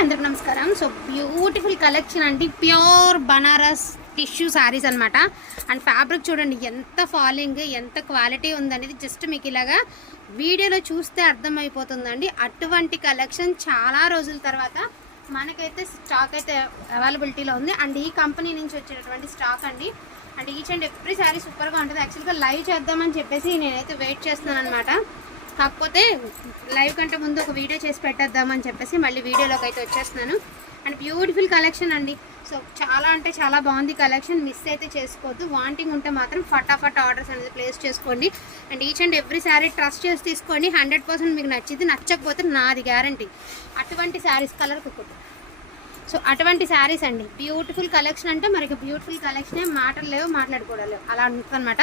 అందరికి నమస్కారం. So beautiful collection అండి. ప్యూర్ బనారస్ టిష్యూ శారీస్ అనమాట అండ్ ఫ్యాబ్రిక్ చూడండి ఎంత ఫాలింగ్ ఎంత క్వాలిటీ ఉందనేది జస్ట్ మీకు ఇలాగా వీడియోలో చూస్తే అర్థమైపోతుందండి. అటువంటి కలెక్షన్ చాలా రోజుల తర్వాత మనకైతే స్టాక్ అయితే అవైలబిలిటీలో ఉంది. అండ్ ఈ కంపెనీ నుంచి వచ్చేటటువంటి స్టాక్ అండి. And each and every sari సూపర్గా ఉంటుంది. యాక్చువల్గా లైవ్ చేద్దామని చెప్పేసి నేనైతే వెయిట్ చేస్తున్నాను అనమాట కాకపోతే లైవ్ కంటే ముందు ఒక వీడియో చేసి పెట్టేద్దామని చెప్పేసి మళ్ళీ వీడియోలోకి అయితే వచ్చేస్తున్నాను. అండ్ బ్యూటిఫుల్ కలెక్షన్ అండి. సో చాలా అంటే చాలా బాగుంది. కలెక్షన్ మిస్ అయితే చేసుకోవద్దు. వాంటింగ్ ఉంటే మాత్రం ఫటాఫట్ ఆర్డర్స్ అనేది ప్లేస్ చేసుకోండి. And each and every sari trust చేసి తీసుకోండి. హండ్రెడ్ పర్సెంట్ మీకు నచ్చింది. నచ్చకపోతే నాది గ్యారంటీ. అటువంటి శారీస్ కలర్ కుక్కట్. సో అటువంటి శారీస్ అండి. బ్యూటిఫుల్ కలెక్షన్ అంటే మనకి బ్యూటిఫుల్ కలెక్షనే మాటలు లేవు మాట్లాడుకోవడం లేవు. అలా ఉంటుంది అనమాట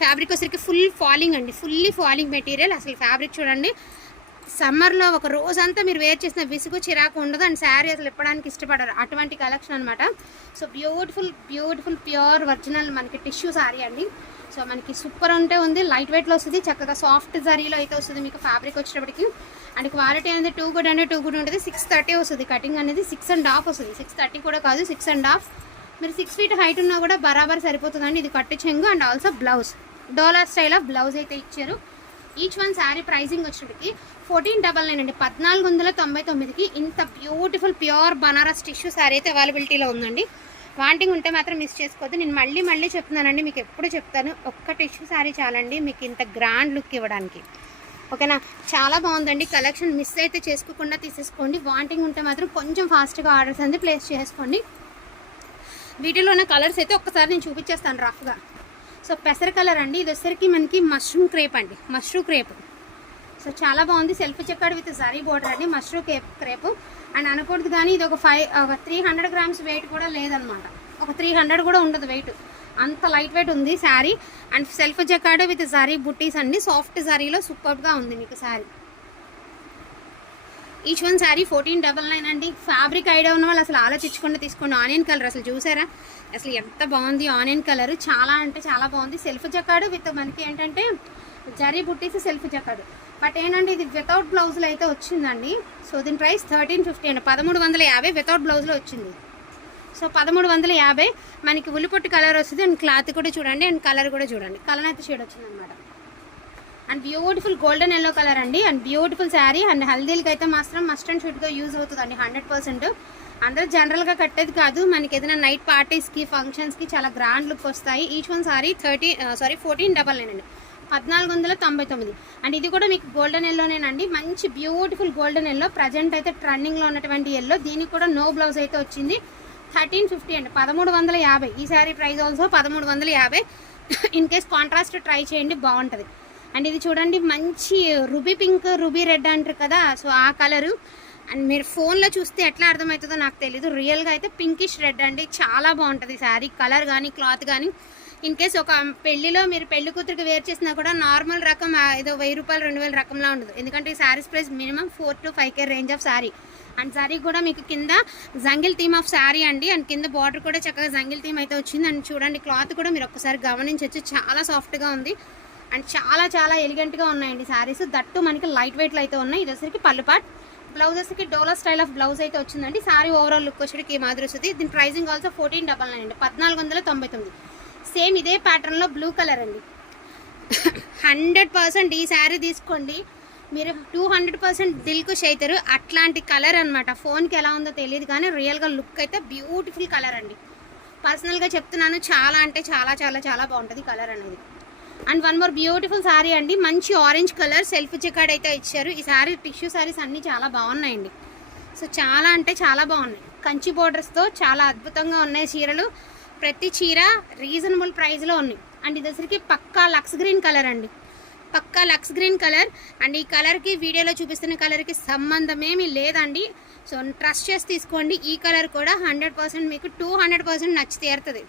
ఫ్యాబ్రిక్ వచ్చరికి ఫుల్ ఫాలింగ్ అండి. ఫుల్లీ ఫాలింగ్ మెటీరియల్ అసలు ఫ్యాబ్రిక్ చూడండి. సమ్మర్లో ఒక రోజంతా మీరు వేర్ చేసిన విసుగు చిరాకు ఉండదు. అండ్ శారీ అసలు ఇప్పడానికి ఇష్టపడరు. అటువంటి కలెక్షన్ అనమాట so beautiful beautiful pure original మనకి టిష్యూ శారీ అండి. సో మనకి సూపర్ ఉంటే ఉంది లైట్ వెయిట్లో వస్తుంది చక్కగా సాఫ్ట్ జరీలో అయితే వస్తుంది మీకు ఫ్యాబ్రిక్ వచ్చేటప్పటికి. అండ్ క్వాలిటీ అనేది టూ గుడ్ అనేది టూ గుడ్ ఉంటుంది. సిక్స్ థర్టీ వస్తుంది. కటింగ్ అనేది సిక్స్ అండ్ హాఫ్ వస్తుంది. సిక్స్ థర్టీ కూడా కాదు సిక్స్ అండ్ హాఫ్ మీరు సిక్స్ ఫీట్ హైట్ ఉన్నా కూడా బరాబర్ సరిపోతుందండి. ఇది కట్టు చెంగు and also blouse dollar style of blouse అయితే ఇచ్చారు. ఈచ్ వన్ శారీ ప్రైజింగ్ వచ్చేటికి ఫోర్టీన్ డబల్ నైన్ అండి. పద్నాలుగు వందల తొంభై తొమ్మిదికి ఇంత beautiful pure Banaras tissue sari అయితే అవైలబిలిటీలో ఉందండి. వాంటింగ్ ఉంటే మాత్రం మిస్ చేసుకోవద్దు. నేను మళ్ళీ మళ్ళీ చెప్తున్నానండి మీకు ఎప్పుడు చెప్తాను. ఒక్క టిష్యూ శారీ చాలండి మీకు ఇంత గ్రాండ్ లుక్ ఇవ్వడానికి. ఓకేనా? చాలా బాగుందండి. కలెక్షన్ మిస్ అయితే చేసుకోకుండా తీసేసుకోండి. వాంటింగ్ ఉంటే మాత్రం కొంచెం ఫాస్ట్గా ఆర్డర్స్ అనేది ప్లేస్ చేసుకోండి వీటిలో ఉన్న కలర్స్ అయితే ఒక్కసారి నేను చూపించేస్తాను రఫ్గా. సో పెసర కలర్ అండి. ఇది వచ్చేసరికి మనకి మష్రూమ్ క్రేప్ అండి. Mushroom crepe. సో చాలా బాగుంది. Self checked with zari border అండి. Mushroom cape crepe. అండ్ అనకూడదు కానీ ఇది ఒక ఫైవ్ ఒక త్రీ హండ్రెడ్ గ్రామ్స్ వెయిట్ కూడా లేదనమాట. ఒక త్రీ హండ్రెడ్ కూడా ఉండదు వెయిట్ అంత లైట్ వెయిట్ ఉంది sari. And self jacquard with zari buttis అండి సాఫ్ట్ జరీలో సూపర్గా ఉంది మీకు sari. Each one sari fourteen double nine అండి. ఫ్యాబ్రిక్ ఐడియా ఉన్న వాళ్ళు అసలు ఆలోచించకుండా తీసుకోండి. ఆనియన్ కలర్ అసలు చూసారా? అసలు ఎంత బాగుంది ఆనియన్ కలర్ చాలా అంటే చాలా బాగుంది. సెల్ఫ్ జకాడు విత్ మనకి ఏంటంటే జరీ బుట్టీస్ సెల్ఫ్ జకాడు బట్ ఏంటంటే ఇది వితౌట్ బ్లౌజ్లో అయితే వచ్చిందండి. సో దీని ప్రైస్ థర్టీన్ ఫిఫ్టీ అండి. పదమూడు వందల యాభై వితౌట్ బ్లౌజ్లో వచ్చింది. సో పదమూడు వందల యాభై మనకి ఉల్లిపొట్టు కలర్ వస్తుంది అండ్ క్లాత్ కూడా చూడండి అండ్ కలర్ కూడా చూడండి. కలర్ అయితే షేడ్ వచ్చిందనమాట and beautiful golden yellow colour అండి. అండ్ బ్యూటిఫుల్ శారీ అండ్ హల్దీలకి అయితే మాత్రం మస్ట్ అండ్ షుడ్గా యూజ్ అవుతుంది అండి హండ్రెడ్ పర్సెంట్ అందరూ జనరల్గా కట్టేది కాదు. మనకి ఏదైనా నైట్ పార్టీస్కి ఫంక్షన్స్కి చాలా గ్రాండ్ లుక్ వస్తాయి. Each one sari thirty sari fourteen double nine అండి. పద్నాలుగు వందల తొంభై తొమ్మిది. అండ్ ఇది కూడా మీకు గోల్డెన్ ఎల్లోనేనండి మంచి బ్యూటిఫుల్ గోల్డెన్ ఎల్లో ప్రజెంట్ అయితే ట్రెండింగ్లో ఉన్నటువంటి ఎల్లో దీనికి కూడా నో బ్లౌజ్ అయితే వచ్చింది. థర్టీన్ ఫిఫ్టీ అండి. పదమూడు వందల యాభై. ఈ శారీ ప్రైస్ ఆల్సో పదమూడు వందల యాభై. ఇన్ కేస్ కాంట్రాస్ట్ ట్రై చేయండి బాగుంటుంది. అండ్ ఇది చూడండి మంచి రుబీ పింక్ రుబీ రెడ్ అంటారు కదా సో ఆ కలరు అండ్ మీరు ఫోన్లో చూస్తే ఎట్లా అర్థమవుతుందో నాకు తెలీదు. రియల్గా అయితే పింకిష్ రెడ్ అండి. చాలా బాగుంటుంది శారీ కలర్ కానీ క్లాత్ కానీ ఇన్ కేస్ ఒక పెళ్ళిలో మీరు పెళ్ళి కూతురికి వేర్ చేసినా కూడా నార్మల్ రకం ఏదో వెయ్యి రూపాయలు రెండు వేల రకంలా ఉండదు. ఎందుకంటే ఈ saris price minimum four to five K range of sari. And sari కూడా మీకు కింద జంగిల్ థీమ్ ఆఫ్ శారీ అండి. అండ్ కింద బార్డర్ కూడా చక్కగా జంగిల్ థీమ్ అయితే వచ్చింది. అండ్ చూడండి క్లాత్ కూడా మీరు ఒక్కసారి గమనించవచ్చు చాలా సాఫ్ట్గా ఉంది. అండ్ చాలా చాలా ఎలిగెంట్గా ఉన్నాయండి శారీస్. దట్టు మనకి లైట్ వెయిట్లో అయితే ఉన్నాయి. ఇది వచ్చరికి పళ్ళు బ్లౌజెస్కి డోలా స్టైల్ ఆఫ్ బ్లౌజ్ అయితే వచ్చిందండి. శారీ ఓవరాల్ లుక్ వచ్చేటికి ఈ మాదిరి వస్తుంది. దీని pricing also fourteen double nine అండి. పద్నాలుగు వందల తొంభై తొమ్మిది. సేమ్ ఇదే ప్యాటర్న్లో బ్లూ కలర్ అండి. హండ్రెడ్ పర్సెంట్ ఈ శారీ తీసుకోండి. మీరు టూ హండ్రెడ్ పర్సెంట్ దిల్కుష్ అవుతారు అట్లాంటి కలర్ అనమాట ఫోన్కి ఎలా ఉందో తెలియదు కానీ రియల్గా లుక్ అయితే బ్యూటిఫుల్ కలర్ అండి. పర్సనల్గా చెప్తున్నాను చాలా అంటే చాలా చాలా చాలా బాగుంటుంది కలర్ అనేది. And one more beautiful sari అండి. మంచి ఆరెంజ్ కలర్ సెల్ఫ్ చికాడ్ అయితే ఇచ్చారు. ఈ శారీ టిష్యూ శారీస్ అన్నీ చాలా బాగున్నాయండి. సో చాలా అంటే చాలా బాగున్నాయి. కంచి బోర్డర్స్తో చాలా అద్భుతంగా ఉన్నాయి చీరలు. ప్రతి చీర రీజనబుల్ ప్రైస్లో ఉన్నాయి. అండ్ ఇది వచ్చరికి పక్కా లక్స్ గ్రీన్ కలర్ అండి. పక్కా లక్స్ గ్రీన్ కలర్. అండ్ ఈ కలర్కి వీడియోలో చూపిస్తున్న కలర్కి సంబంధం ఏమీ లేదండి. సో ట్రస్ట్ చేసి తీసుకోండి. ఈ కలర్ కూడా హండ్రెడ్ పర్సెంట్ మీకు టూ హండ్రెడ్ పర్సెంట్ నచ్చి తీరుతుంది.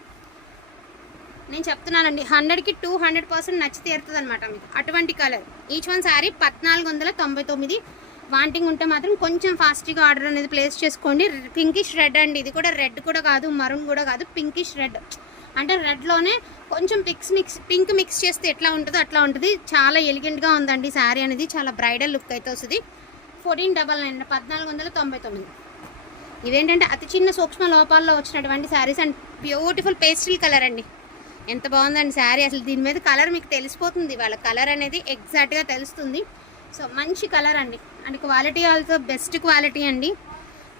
నేను చెప్తున్నానండి హండ్రెడ్కి టూ హండ్రెడ్ పర్సెంట్ నచ్చి తీరుతుంది అనమాట మీకు. అటువంటి కలర్. ఈచ్ వన్ శారీ పద్నాలుగు వందల తొంభై తొమ్మిది. వాంటింగ్ ఉంటే మాత్రం కొంచెం ఫాస్ట్గా ఆర్డర్ అనేది ప్లేస్ చేసుకోండి. పింకిష్ రెడ్ అండి. ఇది కూడా రెడ్ కూడా కాదు మరూన్ కూడా కాదు పింకిష్ రెడ్. అంటే రెడ్లోనే కొంచెం పిక్స్ మిక్స్ పింక్ మిక్స్ చేస్తే ఎట్లా ఉంటుందో అట్లా ఉంటుంది. చాలా ఎలిగెంట్గా ఉందండి శారీ అనేది. చాలా బ్రైడల్ లుక్ అయితే వస్తుంది. ఫోర్టీన్ డబల్ నైన్ పద్నాలుగు వందల తొంభై తొమ్మిది. ఇవేంటంటే అతి చిన్న సూక్ష్మ లోపాల్లో వచ్చినటువంటి saris and beautiful pastel colour అండి. ఎంత బాగుందండి శారీ. అసలు దీని మీద కలర్ మీకు తెలిసిపోతుంది. వాళ్ళ కలర్ అనేది ఎగ్జాక్ట్గా తెలుస్తుంది. సో మంచి కలర్ అండి. And quality also best quality అండి.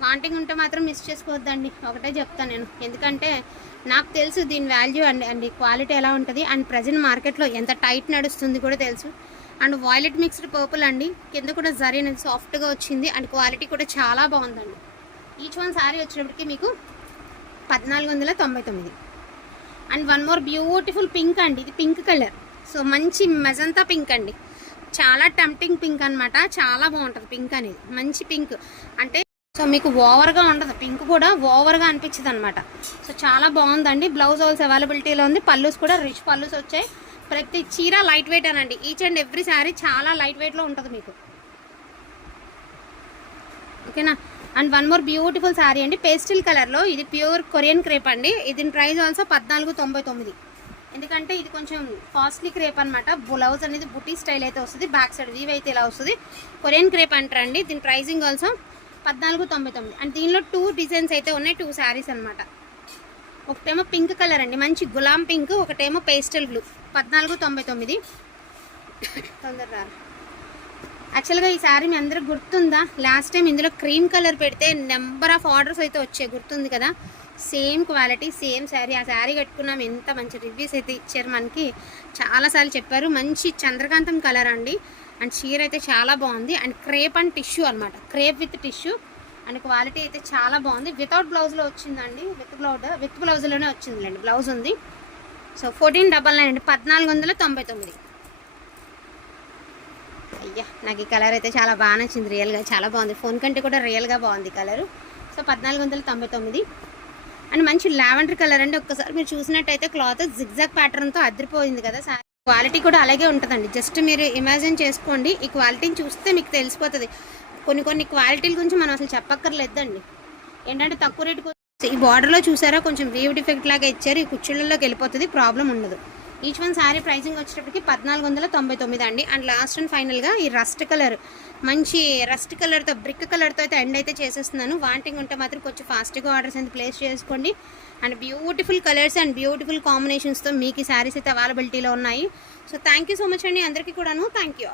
వాంటింగ్ ఉంటే మాత్రం మిస్ చేసుకోవద్దండి. ఒకటే చెప్తాను నేను. ఎందుకంటే నాకు తెలుసు దీని వాల్యూ అండి అండి క్వాలిటీ ఎలా ఉంటుంది అండ్ ప్రజెంట్ మార్కెట్లో ఎంత టైట్ నడుస్తుంది కూడా తెలుసు. అండ్ వాయిలెట్ మిక్స్డ్ పర్పుల్ అండి. కింద కూడా జరీ అనేది సాఫ్ట్గా వచ్చింది అండ్ క్వాలిటీ కూడా చాలా బాగుందండి. ఈచ్ వన్ శారీ వచ్చినప్పటికీ మీకు పద్నాలుగు వందల తొంభై తొమ్మిది. And one more beautiful pink అండి. ఇది పింక్ కలర్. సో మంచి మెజంతా పింక్ అండి. చాలా టెంప్టింగ్ పింక్ అనమాట చాలా బాగుంటుంది పింక్ అనేది. మంచి పింక్ అంటే సో మీకు ఓవర్గా ఉండదు. పింక్ కూడా ఓవర్గా అనిపించదు అనమాట సో చాలా బాగుందండి. బ్లౌజ్ ఆల్స్ అవైలబిలిటీలో ఉంది. పల్లూస్ కూడా రిచ్ పల్లూస్ వచ్చాయి. ప్రతి చీర లైట్ వెయిట్ అనండి. ఈచ్ అండ్ ఎవ్రీ శారీ చాలా లైట్ వెయిట్లో ఉంటుంది మీకు. ఓకేనా? And one more beautiful sari అండి. పేస్టిల్ కలర్లో ఇది ప్యూర్ కొరియన్ క్రేప్ అండి. ఇది ప్రైస్ ఆల్సో పద్నాలుగు తొంభై తొమ్మిది. ఎందుకంటే ఇది కొంచెం కాస్ట్లీ క్రేప్ అనమాట బ్లౌజ్ అనేది బుటీ స్టైల్ అయితే వస్తుంది. బ్యాక్ సైడ్ వీవ్ అయితే ఇలా వస్తుంది. కొరియన్ క్రేప్ అంటారండి దీని ప్రైజింగ్ ఆల్సో పద్నాలుగు తొంభై తొమ్మిది. అండ్ దీనిలో టూ డిజైన్స్ అయితే ఉన్నాయి. టూ శారీస్ అనమాట ఒకటేమో పింక్ కలర్ అండి. మంచి గులాం పింక్ ఒకటేమో పేస్టల్ బ్లూ పద్నాలుగు తొంభై తొమ్మిది. తొందరగా యాక్చువల్గా ఈ శారీ మీ అందరికి గుర్తుందా? లాస్ట్ టైం ఇందులో క్రీమ్ కలర్ పెడితే నెంబర్ ఆఫ్ ఆర్డర్స్ అయితే వచ్చాయి. గుర్తుంది కదా? Same quality same sari. ఆ శారీ కట్టుకున్నాం. ఎంత మంచి రివ్యూస్ అయితే ఇచ్చారు మనకి. చాలాసార్లు చెప్పారు. మంచి చంద్రకాంతం కలర్ అండి. అండ్ చీర అయితే చాలా బాగుంది. అండ్ క్రేప్ అండ్ టిష్యూ అనమాట crepe with tissue. And quality అయితే చాలా బాగుంది. వితౌట్ బ్లౌజ్లో వచ్చిందండి. విత్ బ్లౌజ్ విత్ బ్లౌజ్లోనే వచ్చిందిలేండి బ్లౌజ్ ఉంది. సో ఫోర్టీన్ డబల్ నైన్ అండి. పద్నాలుగు వందల తొంభై తొమ్మిది. అయ్యా నాకు ఈ కలర్ అయితే చాలా బాగా నచ్చింది. రియల్గా చాలా బాగుంది. ఫోన్ కంటే కూడా రియల్గా బాగుంది కలరు. సో పద్నాలుగు వందల తొంభై తొమ్మిది. అండ్ మంచి లావెండర్ కలర్ అండి. ఒక్కసారి మీరు చూసినట్టయితే క్లాత్ జిగ్జాగ్ ప్యాటర్న్తో అదిరిపోయింది కదా. సార్ క్వాలిటీ కూడా అలాగే ఉంటుందండి. జస్ట్ మీరు ఇమాజిన్ చేసుకోండి. ఈ క్వాలిటీని చూస్తే మీకు తెలిసిపోతుంది. కొన్ని కొన్ని క్వాలిటీల గురించి మనం అసలు చెప్పక్కర్లేదండి. ఏంటంటే తక్కువ రేటుకు ఈ బార్డర్లో చూసారా? కొంచెం వీవ్ డిఫెక్ట్ లాగా ఇచ్చారు. ఈ కుర్చీలలోకి వెళ్ళిపోతుంది. ప్రాబ్లం ఉండదు. ఈచ్ వన్ శారీ ప్రైసింగ్ వచ్చేటప్పటికి పద్నాలుగు వందల తొంభై తొమ్మిది అండి. అండ్ లాస్ట్ అండ్ ఫైనల్గా ఈ రస్ట్ కలర్ మంచి రస్ట్ కలర్తో బ్రిక్ కలర్తో అయితే ఎండ్ అయితే చేసేస్తున్నాను. వాంటింగ్ ఉంటే మాత్రం కొంచెం ఫాస్ట్గా ఆర్డర్స్ అయితే ప్లేస్ చేసుకోండి. And beautiful colours and beautiful కాంబినేషన్స్తో మీకు ఈ శారీస్ అయితే అవైలబిలిటీలో ఉన్నాయి. So thank you so much అండి. అందరికీ కూడాను. Thank you